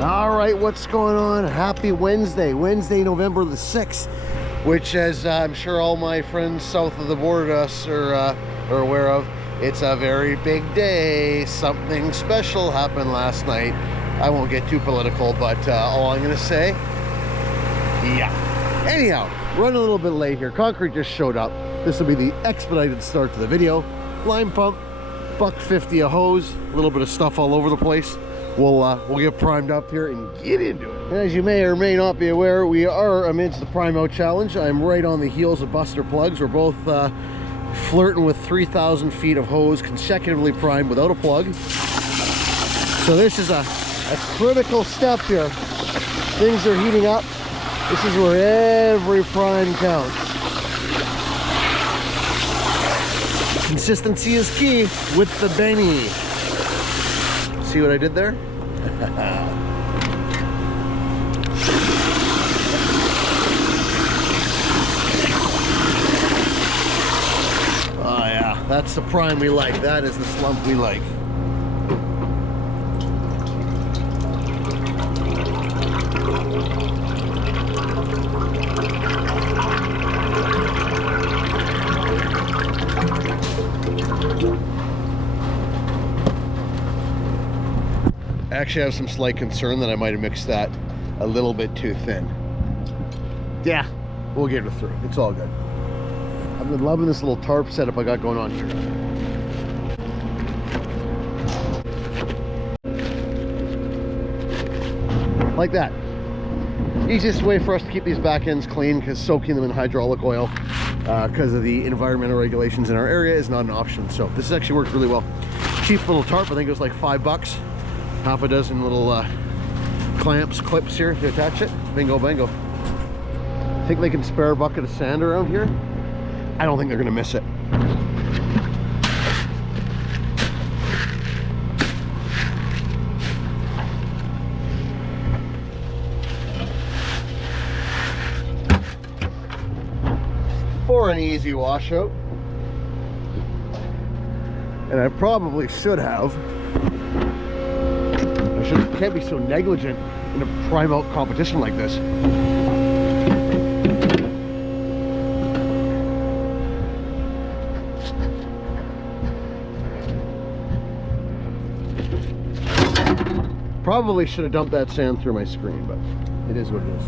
All right, what's going on? Happy Wednesday, November the 6th, which, as I'm sure all my friends south of the border us are aware of, it's a very big day. Something special happened last night. I won't get too political, but all I'm gonna say, yeah. Anyhow, running a little bit late here. Concrete just showed up. This will be the expedited start to the video. Line pump, $1.50 a hose, a little bit of stuff all over the place. We'll get primed up here and get into it. And as you may or may not be aware, we are amidst the Prime Out Challenge. I'm right on the heels of Buster Plugs. We're both flirting with 3,000 feet of hose consecutively primed without a plug. So this is a critical step here. Things are heating up. This is where every prime counts. Consistency is key with the Benny. See what I did there? Oh yeah, that's the prime we like. That is the slump we like. I actually have some slight concern that I might have mixed that a little bit too thin. Yeah, we'll get it through. It's all good. I've been loving this little tarp setup I got going on here. Like that. Easiest way for us to keep these back ends clean, because soaking them in hydraulic oil because of the environmental regulations in our area is not an option. So this has actually worked really well. Cheap little tarp, I think it was like $5. Half a dozen little clips here to attach it. Bingo bango. Think they can spare a bucket of sand around here? I don't think they're gonna miss it. For an easy washout. And I probably should have. Can't be so negligent in a prime out competition like this. Probably should have dumped that sand through my screen, but it is what it is.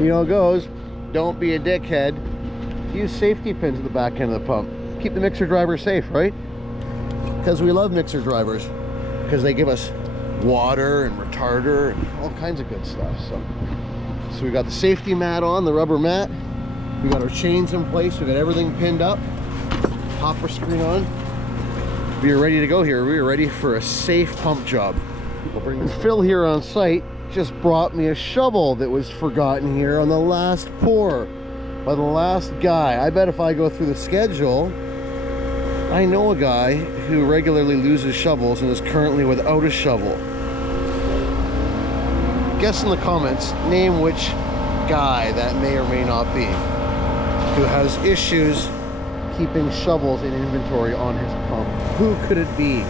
You know how it goes, don't be a dickhead. Use safety pins at the back end of the pump. Keep the mixer driver safe, right? Because we love mixer drivers, because they give us water and retarder and all kinds of good stuff. So we got the safety mat on, the rubber mat. We got our chains in place. We got everything pinned up. Hopper screen on. We are ready to go here. We are ready for a safe pump job. We'll bring Phil here on site. Just brought me a shovel that was forgotten here on the last pour by the last guy. I bet if I go through the schedule, I know a guy who regularly loses shovels and is currently without a shovel. Guess in the comments, name which guy that may or may not be, who has issues keeping shovels in inventory on his pump. Who could it be?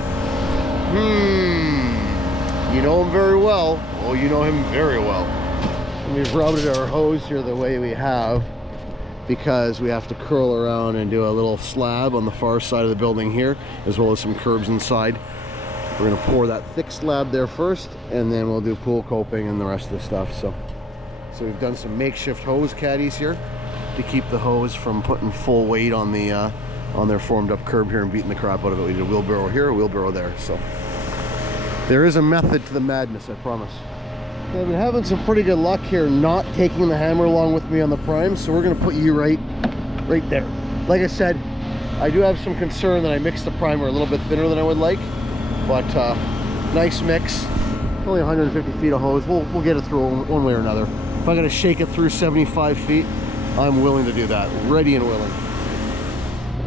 You know him very well. Oh, you know him very well. And we've routed our hose here the way we have because we have to curl around and do a little slab on the far side of the building here, as well as some curbs inside. We're gonna pour that thick slab there first, and then we'll do pool coping and the rest of the stuff. So we've done some makeshift hose caddies here to keep the hose from putting full weight on their formed up curb here and beating the crap out of it. We did a wheelbarrow here, a wheelbarrow there. So there is a method to the madness, I promise. I've been having some pretty good luck here not taking the hammer along with me on the prime, so we're gonna put you right there. Like I said, I do have some concern that I mixed the primer a little bit thinner than I would like, but nice mix. Only 150 feet of hose. We'll get it through one way or another. If I gotta shake it through 75 feet, I'm willing to do that. Ready and willing.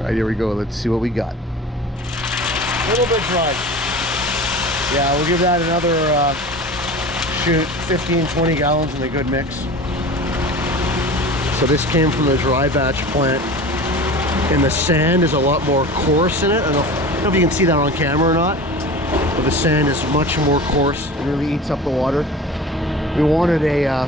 right, here we go. Let's see what we got. A little bit dry. Yeah, we'll give that another shoot 15-20 gallons in a good mix. So this came from the dry batch plant, and the sand is a lot more coarse in it. I don't know if you can see that on camera or not, but the sand is much more coarse and really eats up the water. We wanted a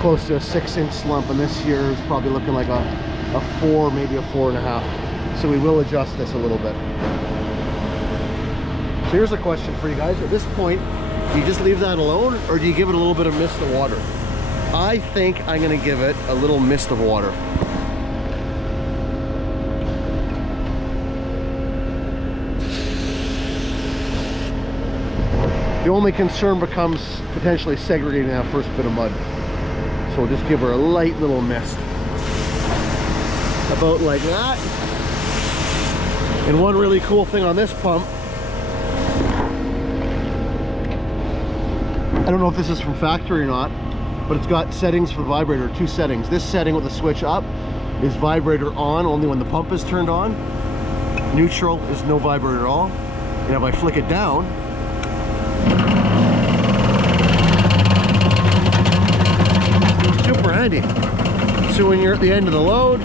close to a 6-inch lump, and this year is probably looking like a 4, maybe a 4.5. So we will adjust this a little bit. So here's a question for you guys. At this point, do you just leave that alone, or do you give it a little bit of mist of water? I think I'm going to give it a little mist of water. The only concern becomes potentially segregating that first bit of mud. So we'll just give her a light little mist. About like that. And one really cool thing on this pump, I don't know if this is from factory or not, but it's got settings for vibrator, 2 settings. This setting with the switch up is vibrator on only when the pump is turned on. Neutral is no vibrator at all. And if I flick it down, super handy. So when you're at the end of the load,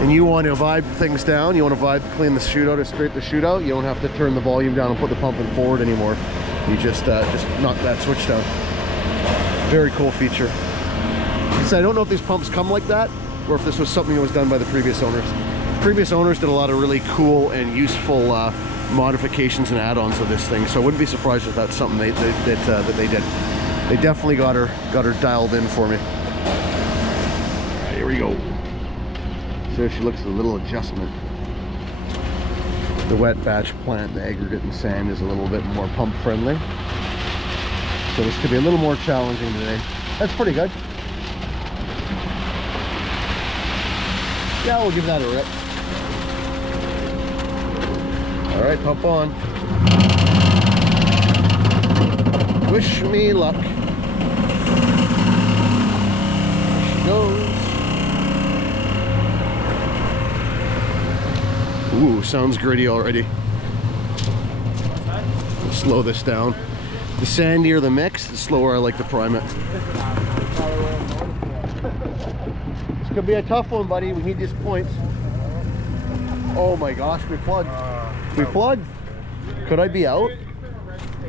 and you want to vibe things down, you want to clean the chute out or scrape the chute out, you don't have to turn the volume down and put the pump in forward anymore. You just knock that switch down. Very cool feature. So I don't know if these pumps come like that, or if this was something that was done by the previous owners. Previous owners did a lot of really cool and useful modifications and add-ons of this thing, so I wouldn't be surprised if that's something that they did. They definitely got her dialed in for me. Right, here we go. So she looks at a little adjustment. The wet batch plant, the aggregate and sand is a little bit more pump friendly. So this could be a little more challenging today. That's pretty good. Yeah, we'll give that a rip. All right, pump on. Wish me luck. There she goes. Ooh, sounds gritty already. We'll slow this down. The sandier the mix, the slower I like to prime it. This could be a tough one, buddy. We need these points. Oh my gosh, we plugged. We plugged. Could I be out?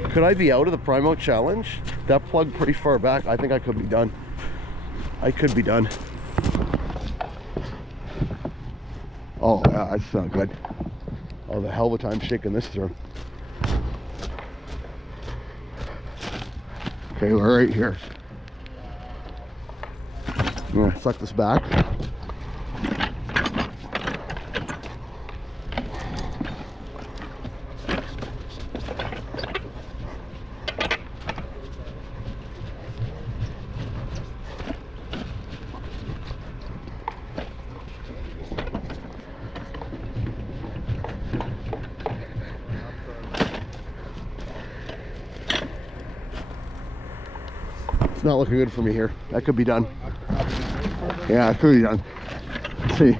Could I be out of the prime out challenge? That plugged pretty far back. I think I could be done. I could be done. Oh, yeah, that's not good. Oh, the hell of a time shaking this through. Okay, we're right here. I'm gonna suck this back. Not looking good for me here. That could be done. Yeah, it could be done. Let's see.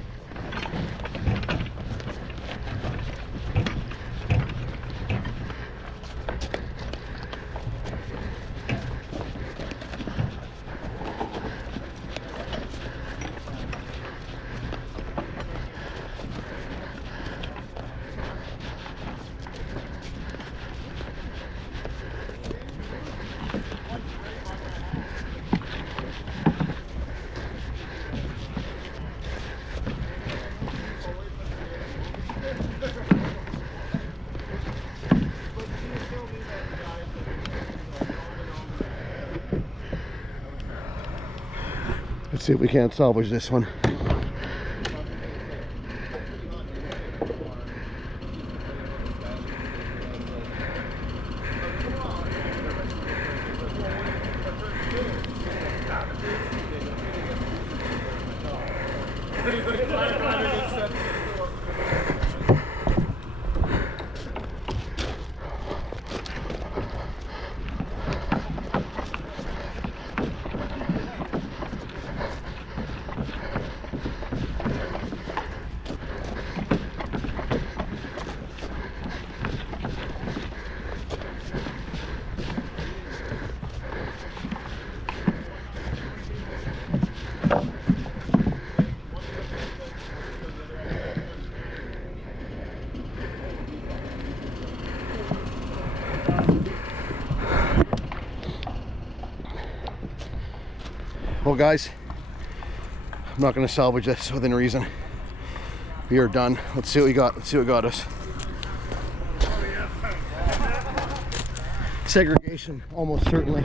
Let's see if we can't salvage this one. Well guys, I'm not going to salvage this within reason. We are done. Let's see what we got. Let's see what got us. Segregation, almost certainly.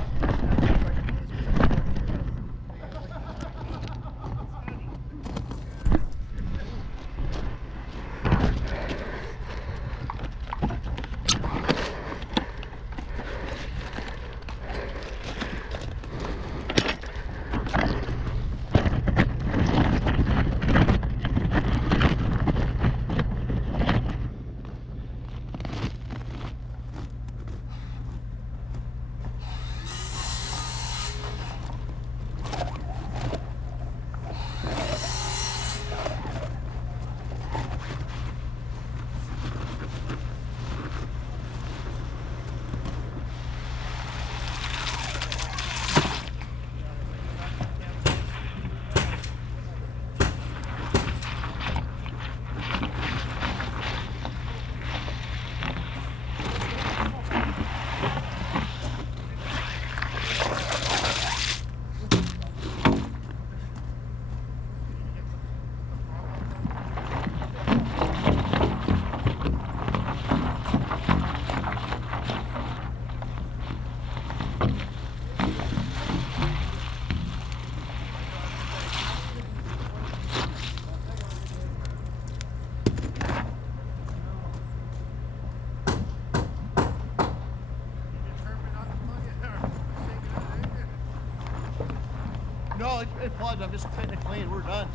No, it's plugged. I'm just fitting it clean. We're done.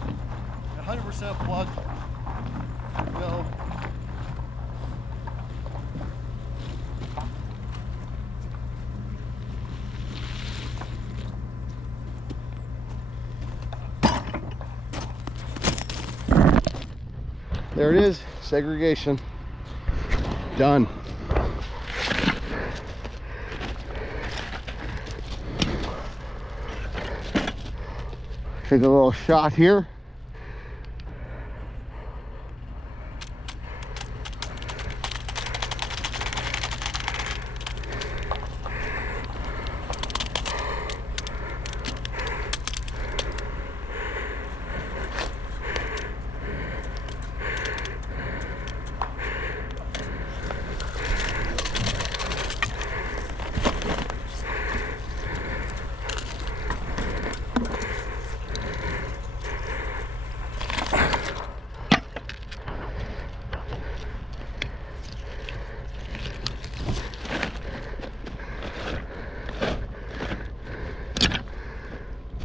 100% plugged. Go. There it is. Segregation. Done. Take a little shot here.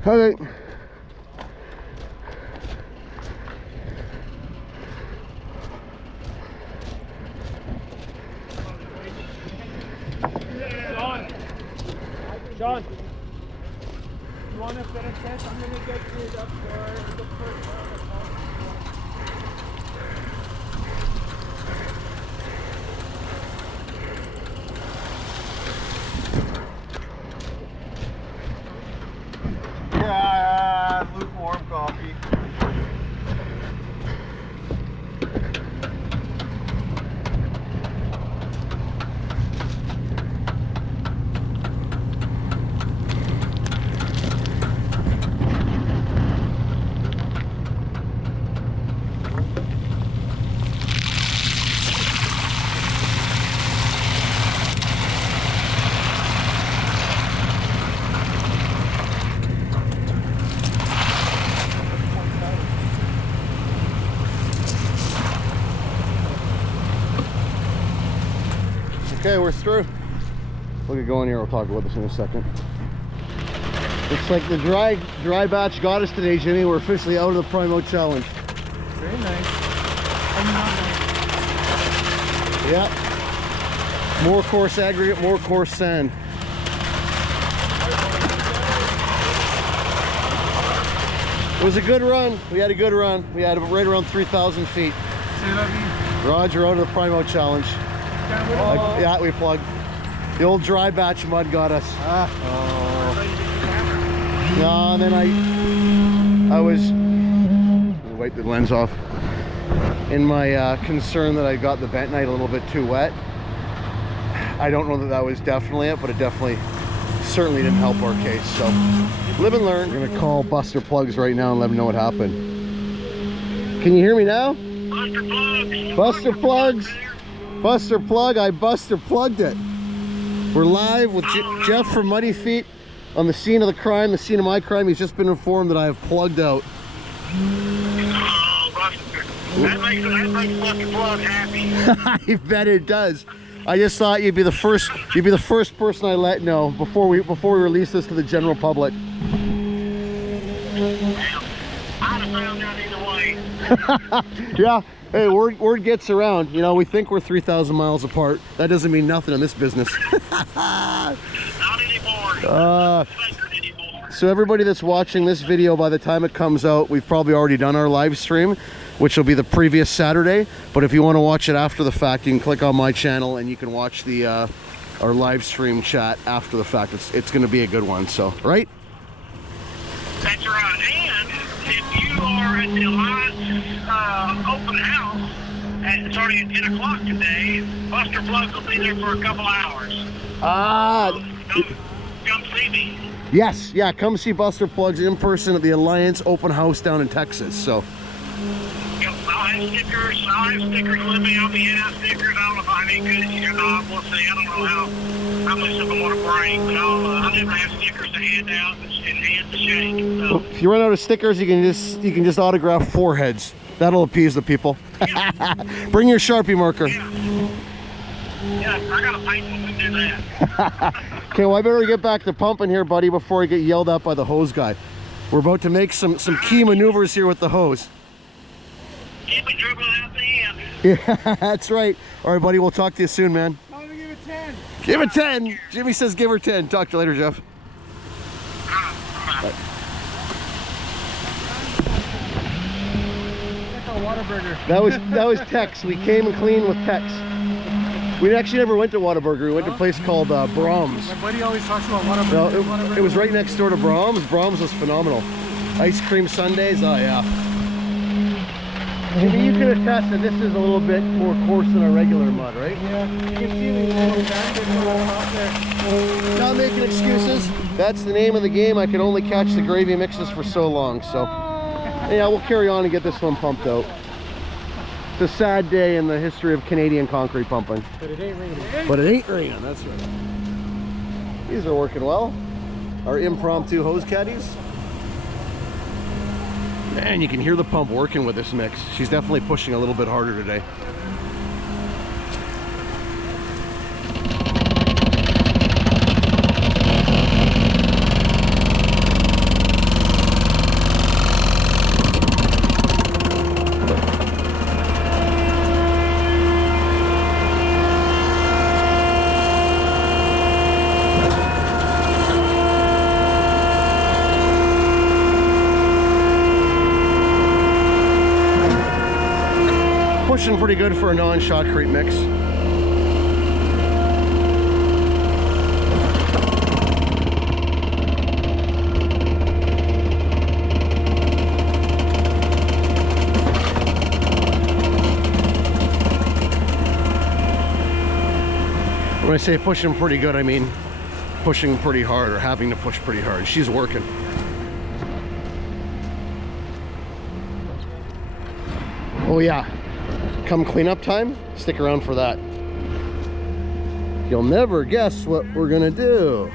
Okay. Sean, you want to finish this? I'm going to get you up for the first one. Yeah, lukewarm coffee. Okay, we're through. We'll get going here. We'll talk about this in a second. Looks like the dry batch got us today, Jimmy. We're officially out of the Primo Challenge. Very nice. I'm not nice. Yeah. More coarse aggregate, more coarse sand. It was a good run. We had a good run. We had right around 3,000 feet. Roger, out of the Primo Challenge. Yeah, we plugged. The old dry batch mud got us. No, then I was, wipe the lens off, in my concern that I got the bentonite a little bit too wet. I don't know that that was definitely it, but it certainly didn't help our case. So live and learn. I'm gonna call Buster Plugs right now and let him know what happened. Can you hear me now? Buster Plugs. Buster Plugs. Buster Plug, I Buster Plugged it. We're live with Jeff from Muddy Feet on the scene of the crime, the scene of my crime. He's just been informed that I have plugged out. Oh, Buster. That makes Buster Plug happy. I bet it does. I just thought you'd be the first person I let know before we release this to the general public. I'd have found out either way. Yeah, hey, word gets around. You know, we think we're 3,000 miles apart. That doesn't mean nothing in this business. Not anymore. So everybody that's watching this video, by the time it comes out, we've probably already done our live stream, which will be the previous Saturday. But if you want to watch it after the fact, you can click on my channel and you can watch the our live stream chat after the fact. It's going to be a good one. So, right? That's right. And if you are at the Alliance open house starting at 10 o'clock today, Buster Plug will be there for a couple hours. Come see me. Yes, yeah, come see Buster Plugs in person at the Alliance open house down in Texas. So Yep, I'll have stickers with me. I'll be handing out stickers. I don't know if I have any goodies or not. We'll see. I don't know how much of them I want to bring, but I'll definitely have stickers to hand out and hand to shake. So. if you run out of stickers, you can just autograph foreheads. That'll appease the people. Yeah. Bring your Sharpie marker. Yeah, I got a paint one to do that. Okay, well, I better get back to pumping here, buddy, before I get yelled at by the hose guy. We're about to make some key maneuvers here with the hose. Keep me dribbling out the end. Yeah, that's right. All right, buddy, we'll talk to you soon, man. I'm gonna give it 10. Give it 10. Jimmy says give her 10. Talk to you later, Jeff. Bye. Like a Whataburger. That was Tex. We came and cleaned with Tex. We actually never went to Whataburger. We went to a place called Brahms. My buddy always talks about Whataburger. No, Whataburger. it was right next door to Brahms. Brahms was phenomenal. Ice cream sundaes, oh yeah. Jimmy, you can attest that this is a little bit more coarse than our regular mud, right? Yeah, you can see the little basket out there. Not making excuses. That's the name of the game. I can only catch the gravy mixes for so long. So, yeah, we'll carry on and get this one pumped out. It's a sad day in the history of Canadian concrete pumping. But it ain't raining. But it ain't raining, that's right. These are working well. Our impromptu hose caddies. Man, you can hear the pump working with this mix. She's definitely pushing a little bit harder today. Pushing pretty good for a non-shotcrete mix. When I say pushing pretty good, I mean pushing pretty hard or having to push pretty hard. She's working. Oh yeah. Come cleanup time, stick around for that. You'll never guess what we're gonna do.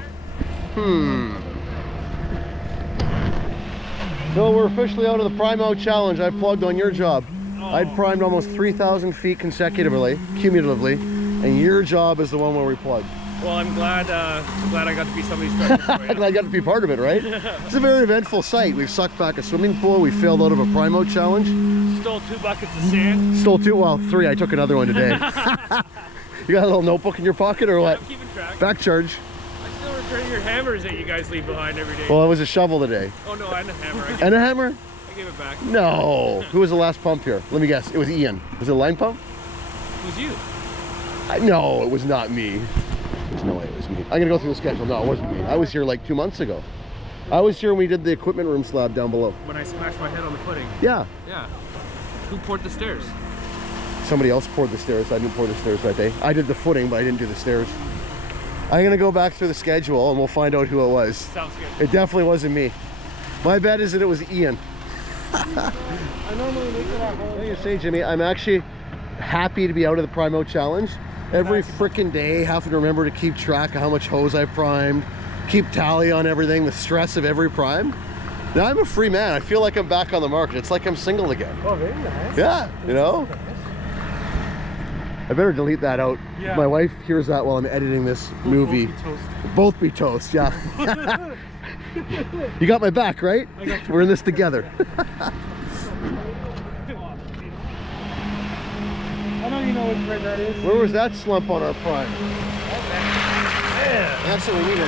So we're officially out of the prime out challenge. I plugged on your job. I'd primed almost 3,000 feet consecutively, cumulatively, and your job is the one where we plugged. Well, I'm glad I got to be somebody's special for you. And I got to be part of it, right? It's a very eventful site. We've sucked back a swimming pool. We failed out of a prime out challenge. Stole 2 buckets of sand. Stole 2, well, 3. I took another one today. You got a little notebook in your pocket or what? I'm keeping track. Back charge. I still return your hammers that you guys leave behind every day. Well, it was a shovel today. Oh no, and a hammer. And a hammer? I gave it back. No. Who was the last pump here? Let me guess. It was Ian. Was it a line pump? It was you. No, it was not me. There's no way it was me. I'm gonna go through the schedule. No, it wasn't me. I was here like 2 months ago. I was here when we did the equipment room slab down below. When I smashed my head on the footing. Yeah. Yeah. Who poured the stairs? Somebody else poured the stairs. I didn't pour the stairs that day. I did the footing, but I didn't do the stairs. I'm gonna go back through the schedule and we'll find out who it was. Sounds good. It definitely wasn't me. My bet is that it was Ian. I normally make it at home. What do you say, Jimmy? I'm actually happy to be out of the prime out challenge. Every freaking day, having to remember to keep track of how much hose I primed, keep tally on everything, the stress of every prime. Now I'm a free man. I feel like I'm back on the market. It's like I'm single again. Oh, very nice. Yeah, you know? I better delete that out. Yeah. My wife hears that while I'm editing this movie. Both be toast, yeah. You got my back, right? I got you. We're in this together. I know you know which red that is. Where was that slump on our prime? Yeah. That's what we needed.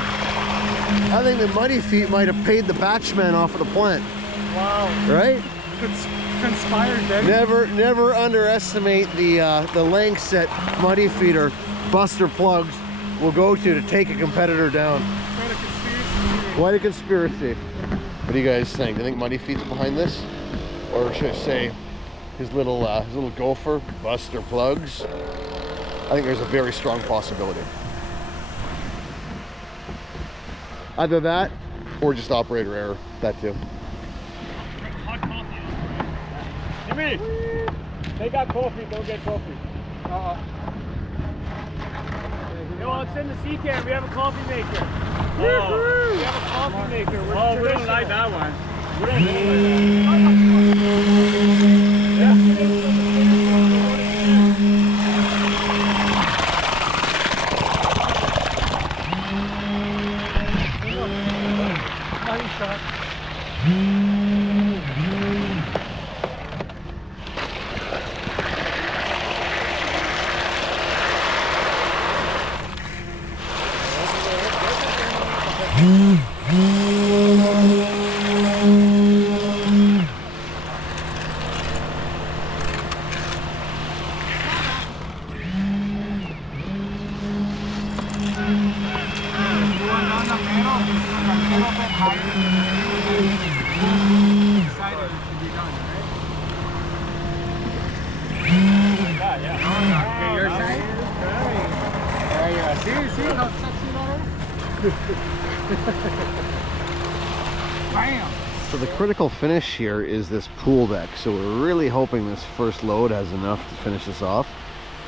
I think the Muddy Feet might have paid the batchman off of the plant, Wow. right? Conspired then. Never underestimate the lengths that Muddy Feet or Buster Plugs will go to take a competitor down. Quite a conspiracy. Quite a conspiracy. What do you guys think? Do you think Muddy Feet's behind this? Or should I say his little gopher, Buster Plugs? I think there's a very strong possibility. Either that or just operator error. That too. Hot coffee. Jimmy! They got coffee, don't get coffee. No, it's in the sea can. We have a coffee maker. Oh. We have a coffee maker. We're Oh, we don't traditional. like that one. We don't like Nice shot. So the critical finish here is this pool deck. So we're really hoping this first load has enough to finish this off.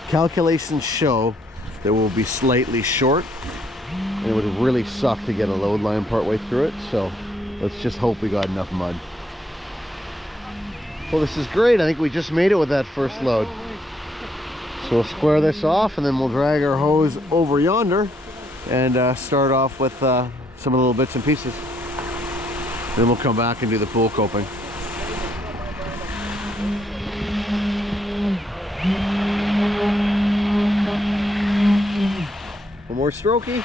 Calculations show that we'll be slightly short, and it would really suck to get a load line part way through it. So let's just hope we got enough mud. Well, this is great. I think we just made it with that first load. So we'll square this off and then we'll drag our hose over yonder and start off with some of the little bits and pieces. Then we'll come back and do the pool coping. One more strokey.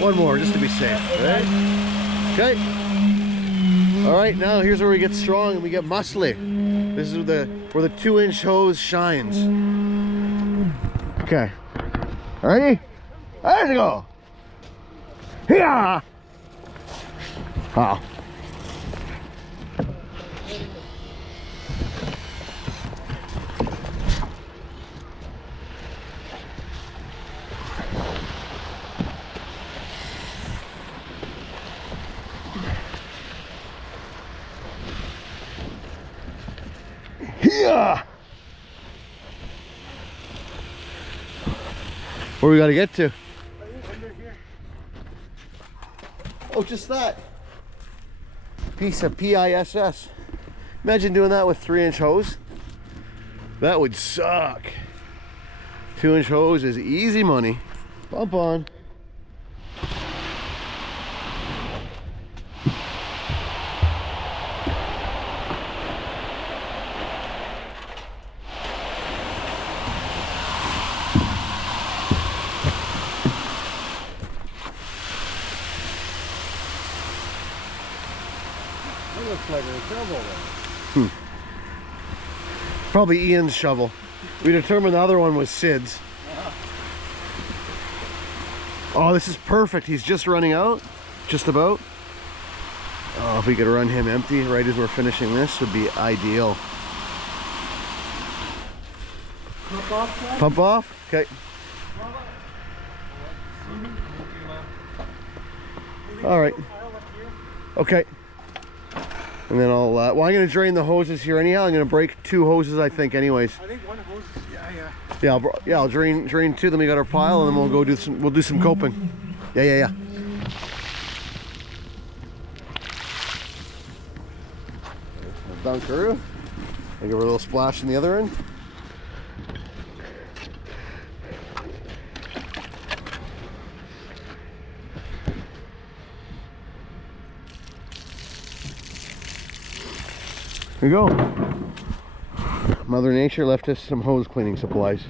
One more, just to be safe, right? Okay. All right, now here's where we get strong and we get muscly. This is where the 2-inch hose shines. Okay. Ready? There you go. Yeah. Oh. Yeah. Where we gotta get to? Oh, just that piece of PISS. Imagine doing that with 3-inch hose. That would suck. 2-inch hose is easy money. Bump on. Looks like a shovel there. Probably Ian's shovel. We determined the other one was Sid's. Oh, this is perfect. He's just running out, just about. Oh, if we could run him empty right as we're finishing this would be ideal. Pump off, Chad? Pump off? Okay. All right. Okay. And then I'll, well, I'm going to drain the hoses here anyhow. I'm going to break 2 hoses, I think, anyways. I think one hose is, Yeah, I'll drain 2, then we got our pile, and then we'll go do some coping. Yeah. Dunkaroo. I give her a little splash in the other end. Here we go. Mother Nature left us some hose cleaning supplies.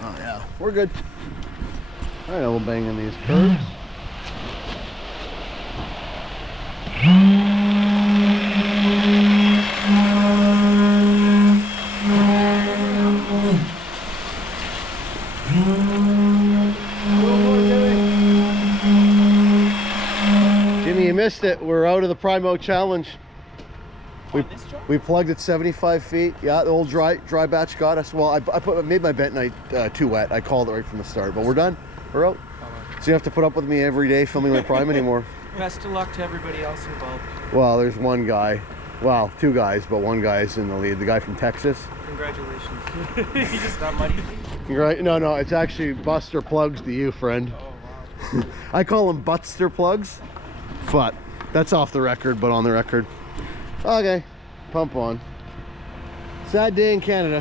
Oh yeah, we're good. All right, we'll bang in these curves. Jimmy, you missed it. We're out of the Primo challenge. We plugged at 75 feet. Yeah, the old dry batch got us. Well, I made my bentonite too wet. I called it right from the start, but we're done. We're out. So you have to put up with me every day filming my prime anymore. Best of luck to everybody else involved. Well, there's one guy. Well, 2 guys, but one guy's in the lead. The guy from Texas. Congratulations. He just got money. Right? No, it's actually Buster Plugs to you, friend. Oh, wow. I call him Buster Plugs, but that's off the record, but on the record. Okay, pump on. Sad day in Canada.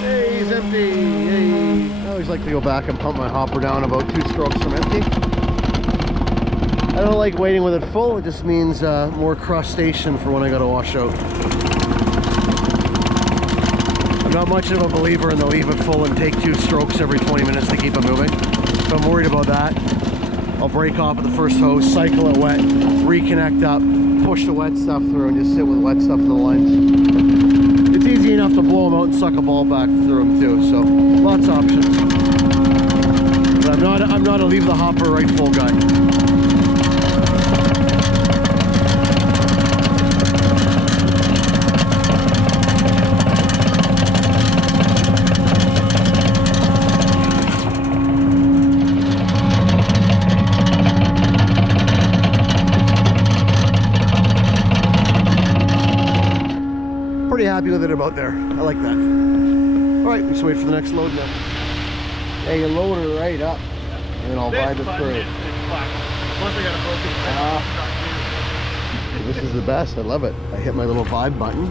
Hey, he's empty. Hey. I always like to go back and pump my hopper down about 2 strokes from empty. I don't like waiting with it full. It just means more crustacean for when I gotta wash out. I'm not much of a believer in the leave it full and take 2 strokes every 20 minutes to keep it moving. So I'm worried about that. I'll break off at the first hose, cycle it wet, reconnect up, push the wet stuff through, and just sit with wet stuff in the lines. It's easy enough to blow them out and suck a ball back through them too, so lots of options. But I'm not a leave the hopper right full guy. Pretty happy with it about there. I like that. All right, we just wait for the next load now. Hey, you load her right up, and then I'll vibe it through. This is the best. I love it. I hit my little vibe button.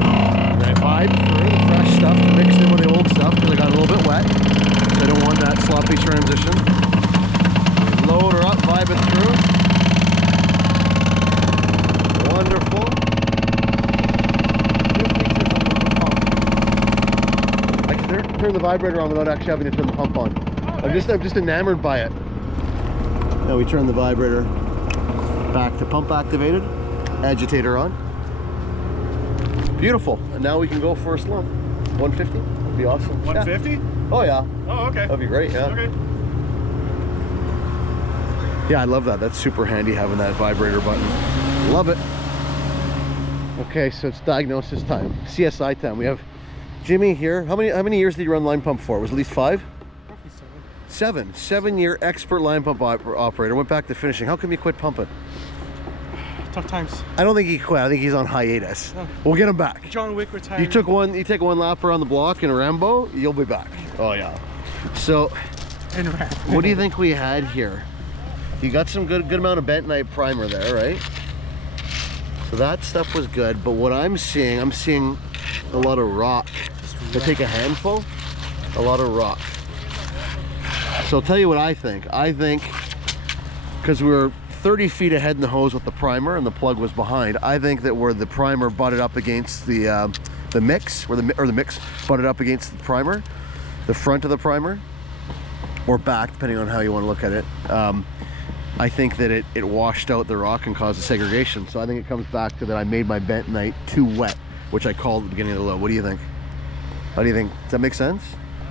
And I vibe through the fresh stuff to mix in with the old stuff because I got a little bit wet. So I don't want that sloppy transition. Load her up, vibe it through. Wonderful. Turn the vibrator on without actually having to turn the pump on. I'm just enamored by it. Now we turn the vibrator back to pump activated, agitator on. Beautiful. And now we can go for a slump. 150 would be awesome. 150? Yeah. Oh yeah. Oh, okay. That'd be great. Yeah. Okay. Yeah, I love that. That's super handy having that vibrator button. Love it. Okay, so it's diagnosis time. CSI time. We have Jimmy here. How many years did you run line pump for? Was it at least 5? Roughly 7. 7-year expert line pump operator. Went back to finishing. How come you quit pumping? Tough times. I don't think he quit. I think he's on hiatus. No. We'll get him back. John Wick retired. You take one lap around the block in a Rambo, you'll be back. Oh yeah. So what do you think we had here? You got some good amount of bentonite primer there, right? So that stuff was good, but what I'm seeing a lot of rock. To take a handful, a lot of rock. So I'll tell you what I think. I think, because we were 30 feet ahead in the hose with the primer and the plug was behind, I think that where the primer butted up against the mix, or the mix butted up against the primer, the front of the primer, or back, depending on how you want to look at it. I think that it washed out the rock and caused a segregation. So I think it comes back to that I made my bentonite too wet, which I called at the beginning of the load. What do you think? How do you think? Does that make sense?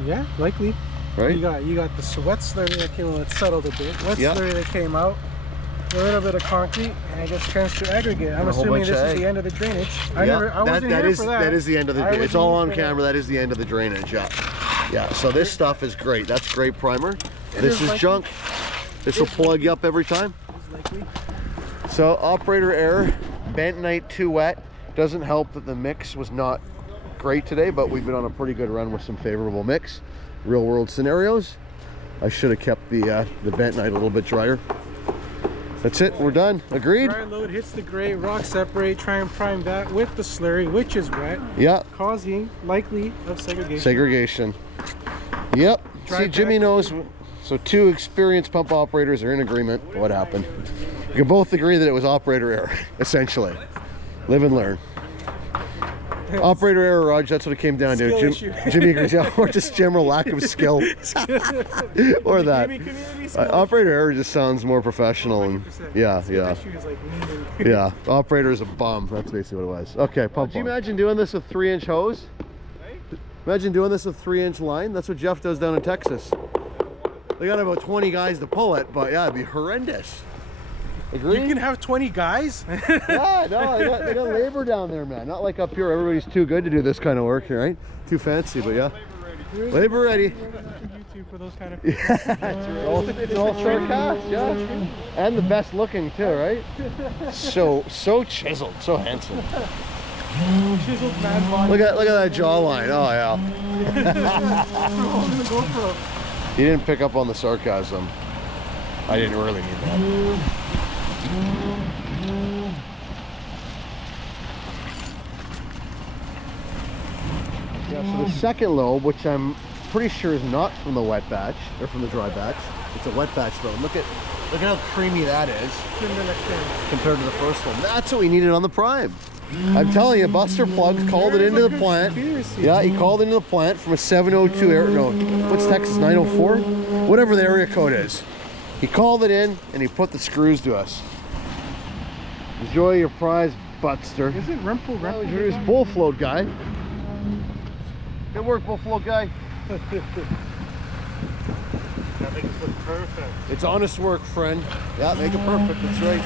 Yeah, likely. Right? You got the wet slurry that came out, it settled a bit. Wet slurry that came out, a little bit of concrete, and it gets transferred to aggregate. I'm assuming this is the end of the drainage. I wasn't here for that. That is the end of the drainage. It's all on camera. That is the end of the drainage. Yeah. Yeah. So this stuff is great. That's great primer. This is junk. This will plug you up every time. So operator error, bentonite too wet. Doesn't help that the mix was not great today, but we've been on a pretty good run with some favorable mix. Real world scenarios. I should have kept the bentonite a little bit drier. That's it, we're done. Agreed? Dry load hits the grate, rock separate, try and prime that with the slurry, which is wet. Yeah. Causing likely of segregation. Segregation. Yep. See, Jimmy knows. So 2 experienced pump operators are in agreement. What happened? You can both agree that it was operator error, essentially. Live and learn. Operator error, Raj, that's what it came down to. Jimmy agrees, yeah, or just general lack of skill. Or that. Operator error just sounds more professional. And yeah. Yeah, operator is a bum. That's basically what it was. Okay, pump. Could you imagine doing this with 3-inch hose? Imagine doing this with 3-inch line. That's what Jeff does down in Texas. They got about 20 guys to pull it, but yeah, it'd be horrendous. Agree? You can have 20 guys? Yeah, no, they got labor down there, man. Not like up here, everybody's too good to do this kind of work here, right? Too fancy, but yeah. Labor ready. YouTube for those kind of it's all short cast, yeah. And the best looking too, right? So chiseled, so handsome. Chiseled mad body. Look at that jawline. Oh yeah. You didn't pick up on the sarcasm. I didn't really mean that. Yeah, so the second lobe, which I'm pretty sure is not from the wet batch or from the dry batch, it's a wet batch lobe. Look at how creamy that is compared to the first one. That's what we needed on the prime. I'm telling you, Buster Plug called it into the plant. Yeah, he called into the plant from a 702 area. No, what's Texas, 904? Whatever the area code is. He called it in and he put the screws to us. Enjoy your prize, Buster. Is it Rempel? Here's bull float guy. Good work, bull float guy. That makes it look perfect. It's honest work, friend. Yeah, make it perfect. That's right.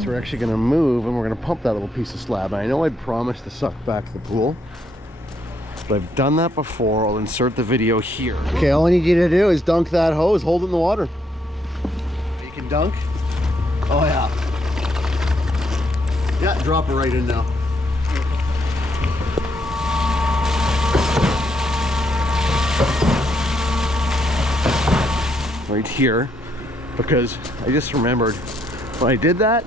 So we're actually going to move and we're going to pump that little piece of slab. And I know I'd promised to suck back the pool, but I've done that before. I'll insert the video here. Okay, all I need you to do is dunk that hose, hold it in the water. You can dunk. Oh yeah. Yeah, drop it right in now. Right here, because I just remembered when I did that,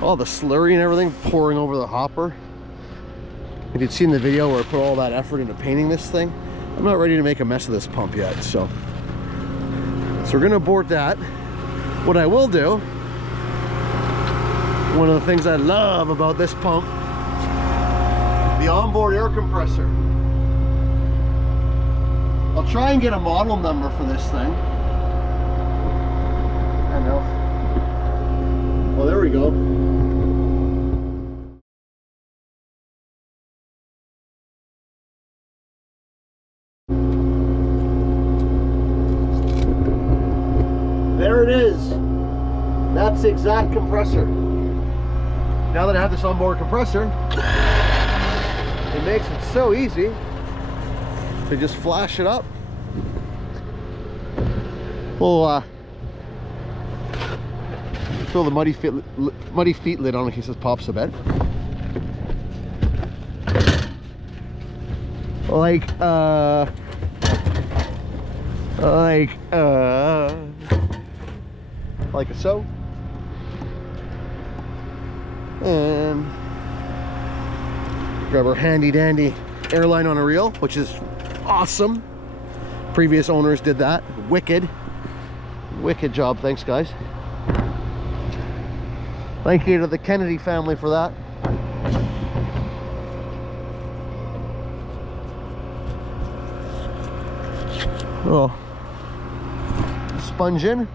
all the slurry and everything pouring over the hopper. If you'd seen the video where I put all that effort into painting this thing, I'm not ready to make a mess of this pump yet, so we're gonna abort that. What I will do, one of the things I love about this pump, the onboard air compressor. I'll try and get a model number for this thing. I know. Well, there we go. There it is. That's the exact compressor. Now that I have this onboard compressor, it makes it so easy to just flash it up. We'll throw the muddy feet lid on in case it pops a bit. Like so. And grab our handy dandy airline on a reel, which is awesome. Previous owners did that. Wicked job. Thanks, guys. Thank you to the Kennedy family for that. Oh, sponge in.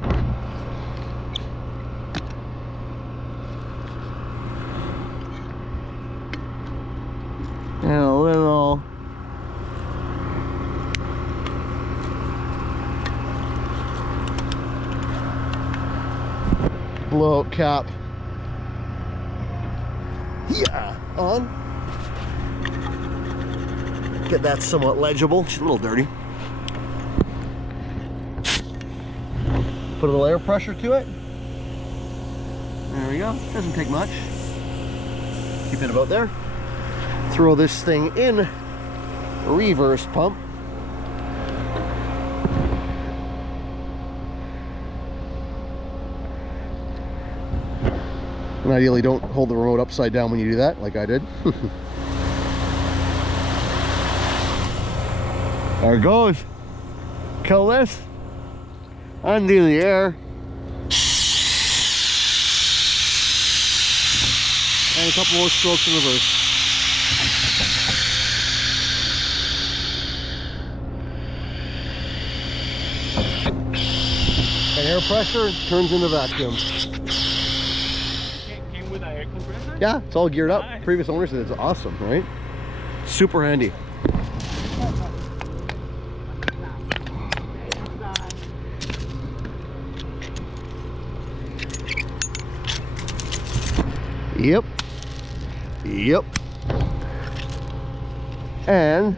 And a little blowout cap. Yeah, on. Get that somewhat legible. It's a little dirty. Put a little air pressure to it. There we go. Doesn't take much. Keep it about there. Throw this thing in reverse pump. And ideally don't hold the remote upside down when you do that, like I did. There it goes. Kill this. Undo the air. And a couple more strokes in reverse. And air pressure turns into vacuum. Came with an air compressor? Yeah, it's all geared up. Nice. Previous owner said it's awesome, right? Super handy. Yep. Yep. And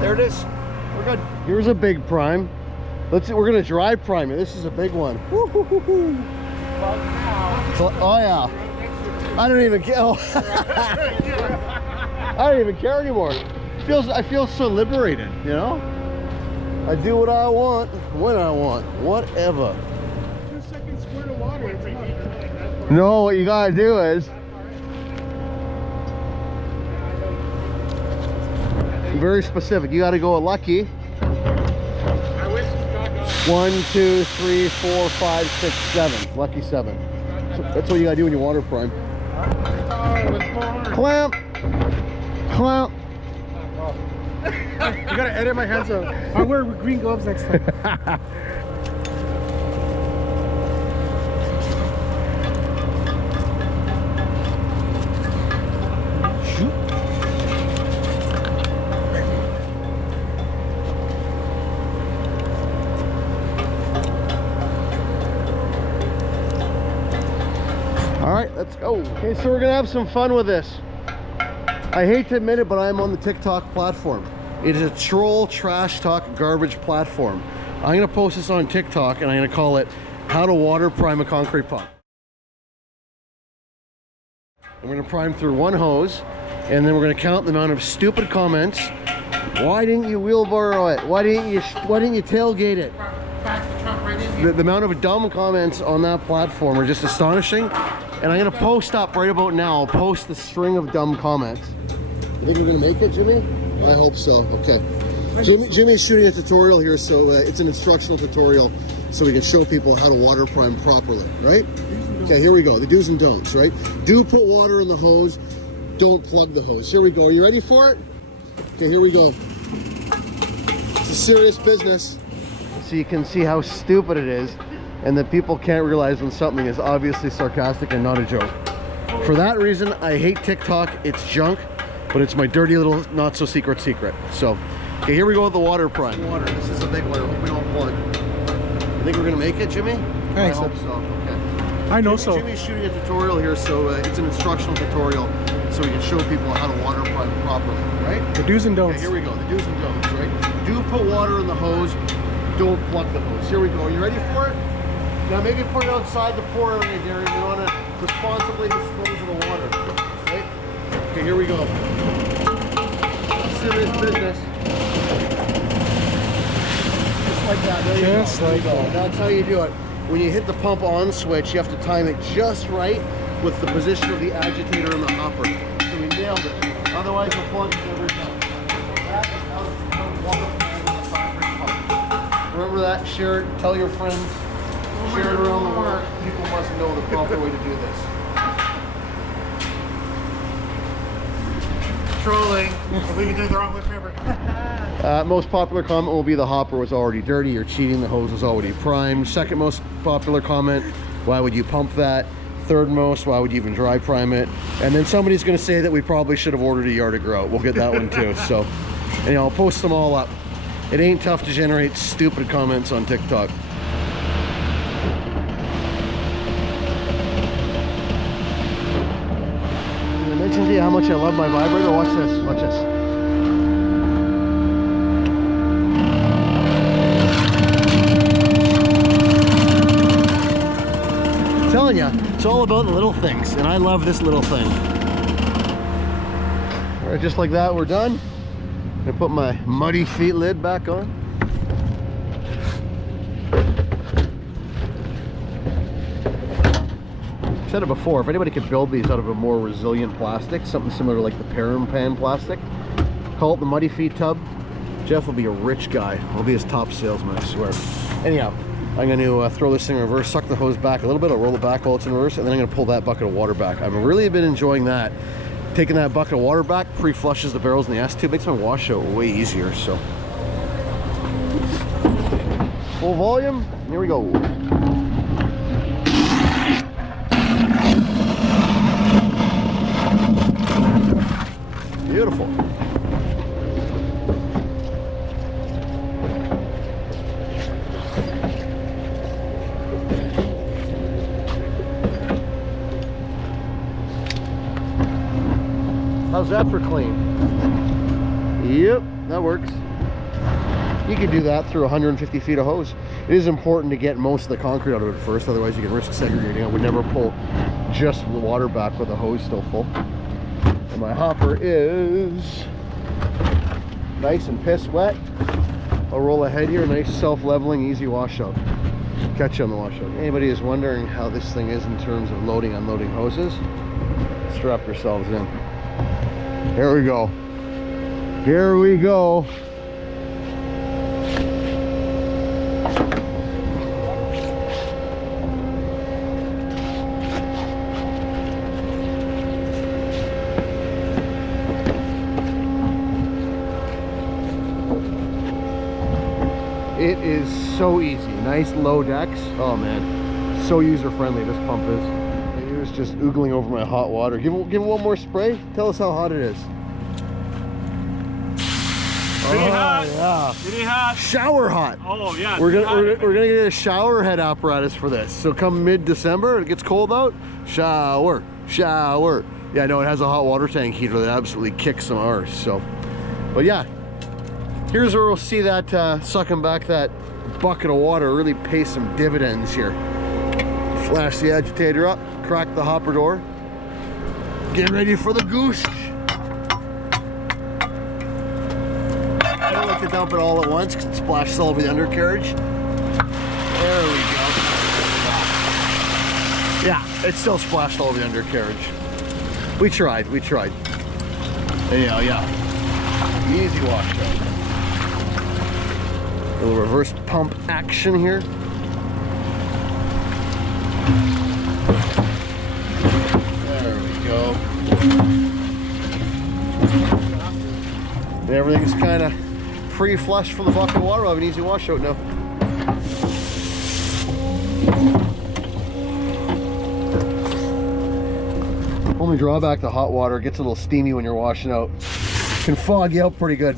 there it is. We're good. Here's a big prime. Let's see, we're gonna dry prime it. This is a big one. Woo-hoo-hoo-hoo. Oh yeah. I don't even care. Oh. I don't even care anymore. I feel so liberated, you know? I do what I want, when I want, whatever. 2 seconds squirt of water. No, what you gotta do is very specific. You gotta go lucky. 1, 2, 3, 4, 5, 6, 7. Lucky 7. So that's what you gotta do when you water prime. Clamp. Clamp. You gotta edit my hands out. I'll wear green gloves next time. All right, let's go. Okay, so we're gonna have some fun with this. I hate to admit it, but I'm on the TikTok platform. It is a troll, trash talk, garbage platform. I'm gonna post this on TikTok and I'm gonna call it How to Water Prime a Concrete Pump. I'm gonna prime through one hose and then we're gonna count the amount of stupid comments. Why didn't you wheelbarrow it? Why didn't you tailgate it? The amount of dumb comments on that platform are just astonishing. And I'm gonna post up right about now. I'll post the string of dumb comments. You think we're gonna make it, Jimmy? I hope so. Okay. Jimmy's shooting a tutorial here, so it's an instructional tutorial, so we can show people how to water prime properly, right? Okay, here we go. The do's and don'ts, right? Do put water in the hose. Don't plug the hose. Here we go. Are you ready for it? Okay, here we go. It's a serious business. So you can see how stupid it is, and that people can't realize when something is obviously sarcastic and not a joke. For that reason, I hate TikTok. It's junk, but it's my dirty little not so secret secret. So, okay, here we go with the water prime. Water. This is a big one. I hope we don't plug. You think we're gonna make it, Jimmy? I hope so. Okay. I know so. Jimmy's shooting a tutorial here, so it's an instructional tutorial, so we can show people how to water prime properly, right? The do's and don'ts. Okay, here we go. The do's and don'ts, right? Do put water in the hose. Don't plug the hose. Here we go. Are you ready for it? Now maybe put it outside the pour area, Gary. You want to responsibly dispose of the water, right? Okay, here we go. Serious business. Just like that. There you go. There you go. That's how you do it. When you hit the pump on switch, you have to time it just right with the position of the agitator and the hopper. So we nailed it. Otherwise, the plug is every time. That is how to water prime with a concrete pump. Remember that. Share it. Tell your friends. Share it around the world. People must know the proper way to do this. trolling. We've been doing the wrong way forever. Most popular comment will be the hopper was already dirty, you're cheating, the hose was already primed. Second most popular comment, why would you pump that? Third most, why would you even dry prime it? And then somebody's going to say that we probably should have ordered a yard grout. We'll get that one too. So, and I'll post them all up. It ain't tough to generate stupid comments on TikTok. Did I mention to you how much I love my vibrator? Watch this, watch this. I'm telling you, it's all about the little things, and I love this little thing. All right, just like that, we're done. I'm gonna put my muddy feet lid back on. I've said it before, if anybody could build these out of a more resilient plastic, something similar to like the Pan plastic, call it the muddy feet tub, Jeff will be a rich guy. I'll be his top salesman, I swear. Anyhow, I'm going to throw this thing in reverse, suck the hose back a little bit, I'll roll it back while it's in reverse, and then I'm going to pull that bucket of water back. I've really been enjoying that. Taking that bucket of water back pre-flushes the barrels in the S-tube, makes my washout way easier. So full volume, here we go. Beautiful. How's that for clean? Yep, that works. You can do that through 150 feet of hose. It is important to get most of the concrete out of it first, otherwise you can risk segregating. I would never pull just the water back with the hose still full. And my hopper is nice and piss wet. I'll roll ahead here, nice self-leveling, easy washout. Catch you on the washout. Anybody is wondering how this thing is in terms of loading, unloading hoses, strap yourselves in. Here we go. Here we go. It is so easy. Nice low decks. Oh man, so user friendly this pump is. It was just oogling over my hot water. Give it one more spray. Tell us how hot it is. Pretty hot. Yeah. Pretty hot. Shower hot. Oh yeah. We're gonna get a shower head apparatus for this. So come mid-December, it gets cold out. Shower. Yeah, no, it has a hot water tank heater that absolutely kicks some arse. So, but yeah, here's where we'll see that sucking back that bucket of water really pay some dividends here. Flash the agitator up, crack the hopper door, get ready for the goose. I don't like to dump it all at once because it splashes all over the undercarriage. There we go. Yeah, it still splashed all over the undercarriage. We tried. Yeah. Easy wash though. A little reverse pump action here. There we go. And everything's kind of pre-flushed from the bucket of water. I'll have an easy washout now. Only drawback to hot water, it gets a little steamy when you're washing out. It can fog you out pretty good.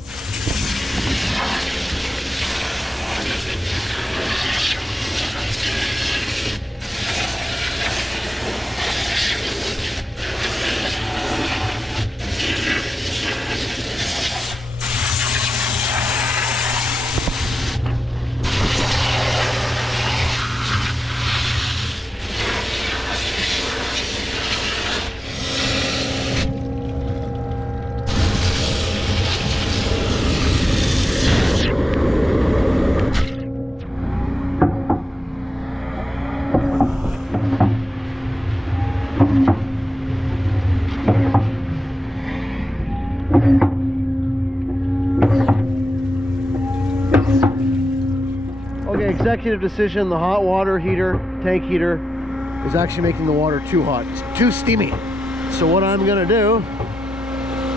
Okay, executive decision, the hot water heater, tank heater, is actually making the water too hot. It's too steamy. So what I'm gonna do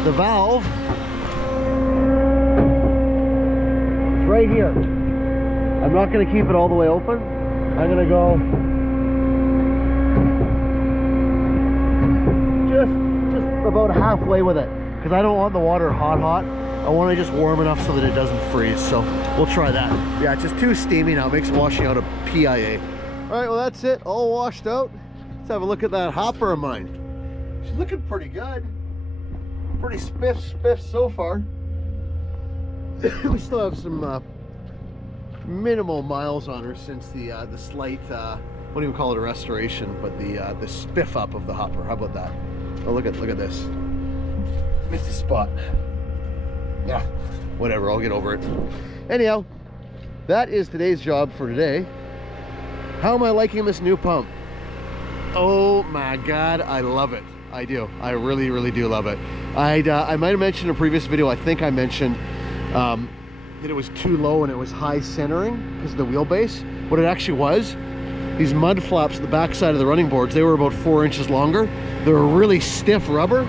the valve is right here. I'm not going to keep it all the way open. I'm going to go just about halfway with it, because I don't want the water hot. I want it just warm enough so that it doesn't freeze. So we'll try that. Yeah, it's just too steamy now. It makes washing out a PIA. All right, well, that's it. All washed out. Let's have a look at that hopper of mine. She's looking pretty good. Pretty spiff so far. We still have some minimal miles on her since the slight, wouldn't even call it a restoration, but the spiff up of the hopper. How about that? Oh, look at this. Missed a spot. Yeah, whatever, I'll get over it. Anyhow, that is today's job for today. How am I liking this new pump? Oh my God, I love it. I do. I really do love it. I might have mentioned in a previous video, I think I mentioned that it was too low and it was high centering because of the wheelbase. What it actually was, these mud flaps at the back side of the running boards, they were about 4 inches longer. They were really stiff rubber.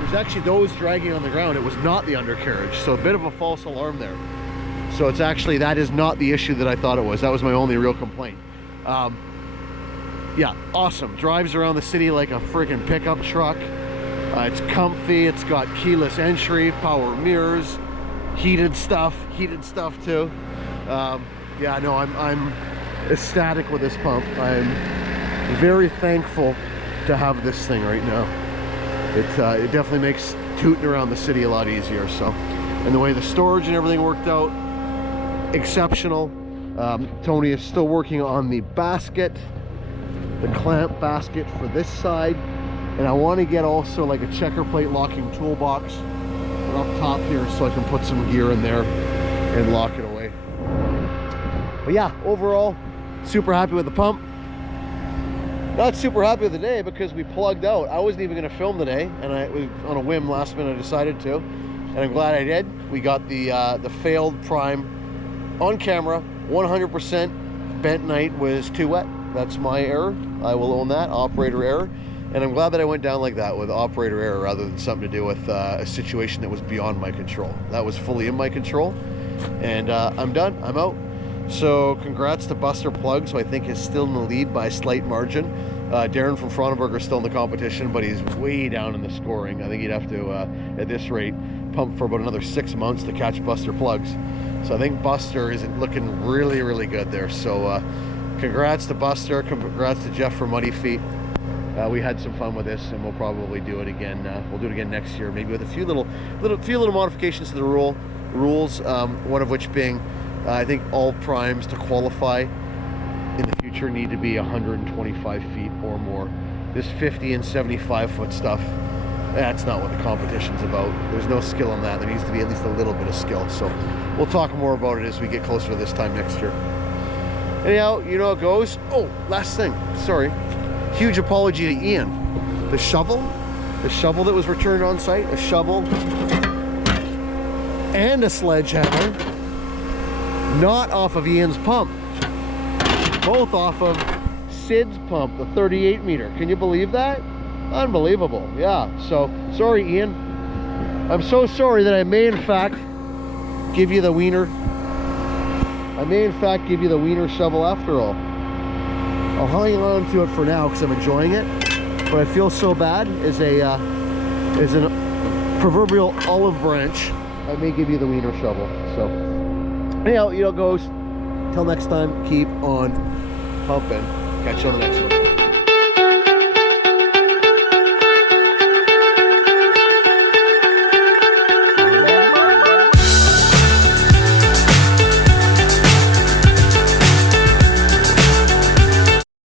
There's actually those dragging on the ground. It was not the undercarriage, so a bit of a false alarm there. So it's actually, that is not the issue that I thought it was. That was my only real complaint. Yeah, awesome. Drives around the city like a freaking pickup truck. It's comfy. It's got keyless entry, power mirrors, heated stuff too. Yeah, no, I'm ecstatic with this pump. I'm very thankful to have this thing right now. It definitely makes tooting around the city a lot easier. So, and the way the storage and everything worked out, exceptional. Tony is still working on the basket, the clamp basket for this side, and I want to get also like a checker plate locking toolbox up top here so I can put some gear in there and lock it away. But yeah, overall, super happy with the pump. Not super happy with the day because we plugged out. I wasn't even going to film today, and it was on a whim last minute I decided to, and I'm glad I did. We got the failed prime on camera. 100% bentonite was too wet. That's my error. I will own that, operator error. And I'm glad that I went down like that with operator error rather than something to do with a situation that was beyond my control. That was fully in my control, and I'm done. I'm out. So congrats to Buster Plugs, who I think is still in the lead by a slight margin. Darren from Frontenberg is still in the competition, but he's way down in the scoring. I think he'd have to, at this rate, pump for about another 6 months to catch Buster Plugs. So I think Buster is looking really good there. So congrats to Buster, congrats to Jeff from Muddy Feet. We had some fun with this, and we'll probably do it again. We'll do it again next year, maybe with a few little modifications to the rules. One of which being, I think all primes to qualify in the future need to be 125 feet or more. This 50 and 75 foot stuff, that's not what the competition's about. There's no skill in that. There needs to be at least a little bit of skill. So we'll talk more about it as we get closer to this time next year. Anyhow, you know how it goes. Oh, last thing, sorry. Huge apology to Ian. The shovel that was returned on site, a shovel and a sledgehammer, not off of Ian's pump, both off of Sid's pump, the 38 meter. Can you believe that? Unbelievable. Yeah, so sorry Ian. I'm so sorry that I may in fact give you the wiener. I may in fact give you the wiener shovel after all. I'll hang on to it for now because I'm enjoying it. But I feel so bad as a proverbial olive branch, I may give you the wiener shovel. So anyhow, you know, goes. Till next time, keep on pumping. Catch you on the next one.